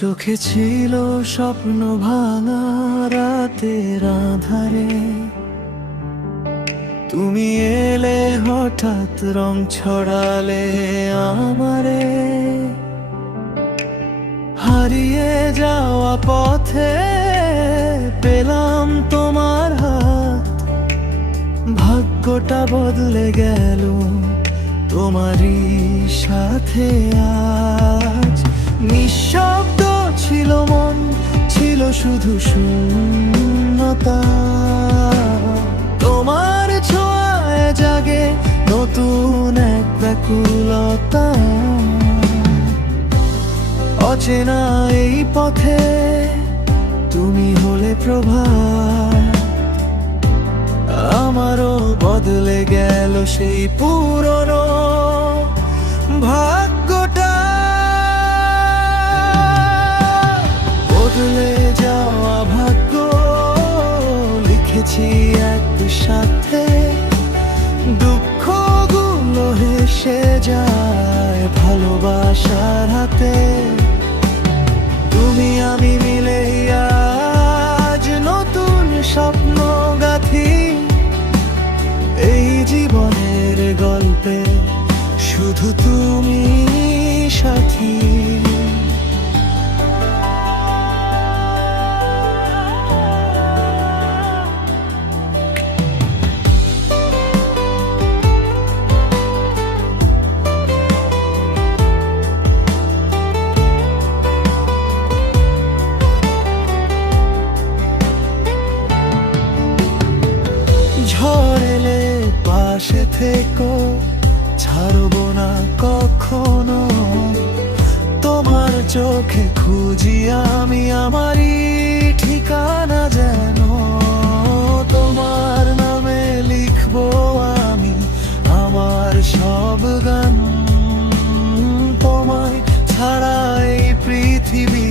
চোখে ছিল স্বপ্ন ভাঙা রাতের আধারে, তুমি এলে হঠাৎ রং ছড়ালে আমারে। হারিয়ে যাওয়া পথে পেলাম তোমার হাত, ভাগ্যটা বদলে গেল তোমারই সাথে। আজ নিঃশব্দ ছিল মন, ছিল শুধু শূন্যতা। তোমার ছোঁয়ায় জাগে নতুন এক ব্যাকুলতা। অচেনা এই পথে তুমি হলে প্রভাত, আমারও বদলে গেল সেই পুরনো ভাগ্যটা। বদলে যাওয়া ভাগ্য লিখেছি এক সাথে, দুঃখগুলো হেসে যায় ভালোবাসার হাতে। তুমি আমি মিলে আজ নতুন স্বপ্ন গাথি, এই জীবনের গল্পে শুধু তুমি সাথী। ঝড় এলে পাশে থেকো, ছাড়বো না কখনো। তোমার চোখে খুঁজি আমি আমারই ঠিকানা, যেন তোমার নামে লিখবো আমি আমার সব গান। তোমায় ছাড়া এই পৃথিবী